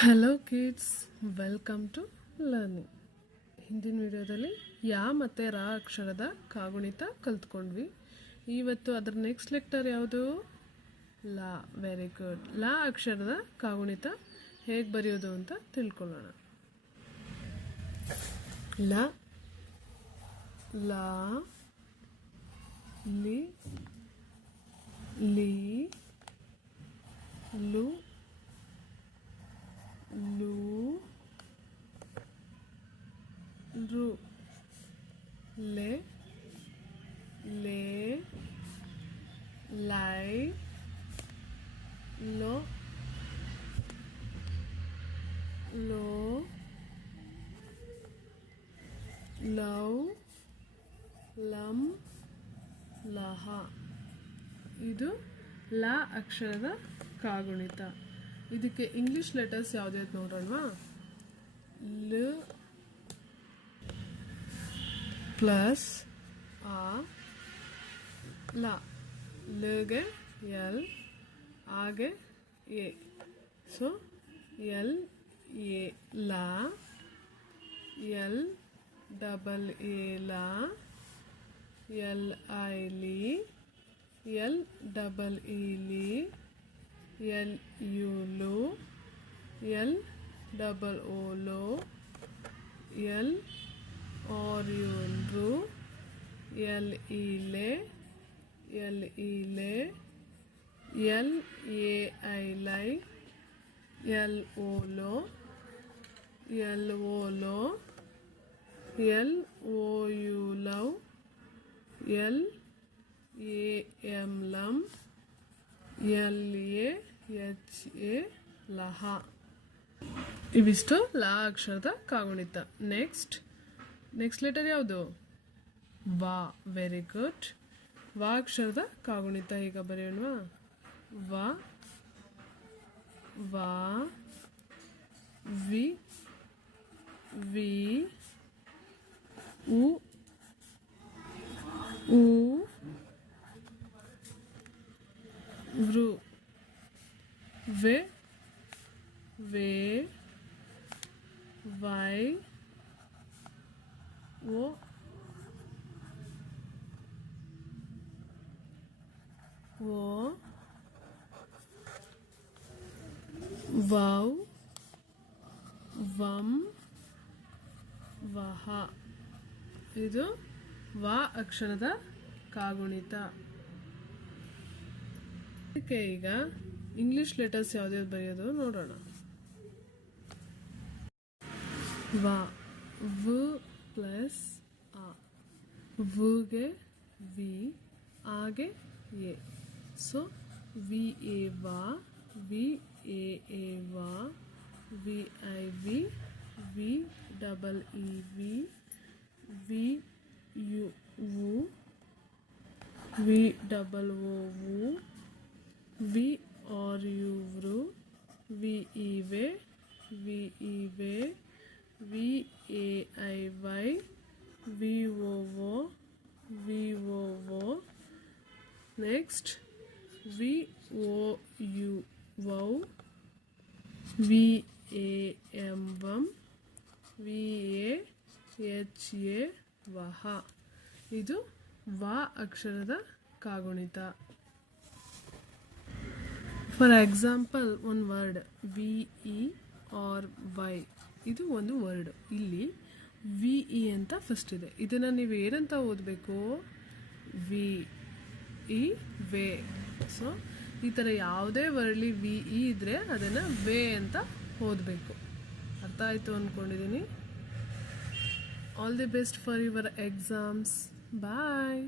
Hello kids welcome to learning ಹಿಂದಿನ ವಿಡಿಯೋದಲ್ಲಿ ಯಾ ಮತ್ತು ರಾ ಅಕ್ಷರದ ಕಾಗುಣಿತ ಕಲ್ತ್ಕೊಂಡ್ವಿ. ಇವತ್ತು ಅದರ ನೆಕ್ಸ್ಟ್ ಲೆಕ್ಟರ್ ಯಾವುದು? ಲಾ. ವೆರಿ ಗುಡ್ ಲಾ ಅಕ್ಷರದ ಕಾಗುಣಿತ ಹೇಗೆ ಬರೆಯೋದು ಅಂತ ತಿಳ್ಕೊಳ್ಳೋಣ. ಲ. ಲಾ. ಲಿ. ಲಿ ಲು lu ru ಲೆ le ಲೈ lo ಲೋ ಲವ್ ಲಂ ಲಹ. ಇದು ಲ ಅಕ್ಷರದ ಕಾಗುಣಿತ. ಇದಕ್ಕೆ ಇಂಗ್ಲಿಷ್ ಲೆಟರ್ಸ್ ಯಾವ್ದು ನೋಡೋಣವಾ ಲ ಪ್ಲಸ್ ಆ ಲ ಲಗೆ ಎಲ್ ಆಗೆ ಎ ಸೊ ಎಲ್ ಎ ಲಾ ಎಲ್ ಡಬಲ್ ಎ ಲಾ ಎಲ್ ಐ ಲಿ ಎಲ್ ಡಬಲ್ ಇ ಲಿ ಎಲ್ ಯು ಲು ಎಲ್ ಡಬಲ್ ಓ ಲೋ ಎಲ್ ಆರ್ ಯು ರು L E Le L E Le L A I ಲೈ ಎಲ್ ಓ ಲೋ L O ಲೋ L O you love L A M ಲಂ L A H A ಲಹ ಇವಿಷ್ಟು ಲಾ ಅಕ್ಷರದ ಕಾಗುಣಿತ next next letter ಯಾವುದು? ವಾ ವೆರಿ ಗುಡ್ ವಾ ಅಕ್ಷರದ ಕಾಗುಣಿತ ಈಗ ಬರೆಯೋಣವಾ? ವಾ ವಾ, ವಿ ವಿ, ಉ ಉ ವೃ ವೆ, ವೇ, ವೈ ಓ ಓ ವೌ ವಂ ವಹ ಇದು ವ ಅಕ್ಷರದ ಕಾಗುಣಿತ. ಅದಕ್ಕೆ ಈಗ ಇಂಗ್ಲಿಷ್ ಲೆಟರ್ಸ್ ಯಾವ್ದ್ಯಾವ್ದು ಬರೆಯೋದು ನೋಡೋಣ. ವ ವ ಪ್ಲಸ್ ಆ ವಗೆ ವಿ ಆಗೆ ಎ ಸೊ ವಿ ಎ ವಾ ವಿ ಎ ಎ ವಾ ವಿ ಐ ವಿ ವಿ ಡಬಲ್ ಇ ವಿ ವಿ ಯು ವು ವಿ ಡಬಲ್ ಓ ವು ವಿ ಆರ್ ಯು ವೃ ವಿ ಇ ವೆ ವಿ ಇ ವೆ V A I Y V O O V O O next V O U wow V A M ವಂ V A H A ವಹ ಇದು ವ ಅಕ್ಷರದ ಕಾಗುಣಿತ. ಫಾರ್ ಎಕ್ಸಾಂಪಲ್ ಒಂದು word V E R Y ಇದು ಒಂದು ವರ್ಡ್ ಇಲ್ಲಿ ವಿ ಇ ಅಂತ ಫಸ್ಟ್ ಇದೆ. ಇದನ್ನು ನೀವು ಏನಂತ ಓದಬೇಕು? V E way. ಸೊ ಈ ಥರ ಯಾವುದೇ ವರ್ಡ್ಲಿ ವಿ ಇ ಇದ್ದರೆ ಅದನ್ನು ವೇ ಅಂತ ಓದಬೇಕು. ಅರ್ಥ ಆಯಿತು ಅಂದ್ಕೊಂಡಿದ್ದೀನಿ all the best for your exams bye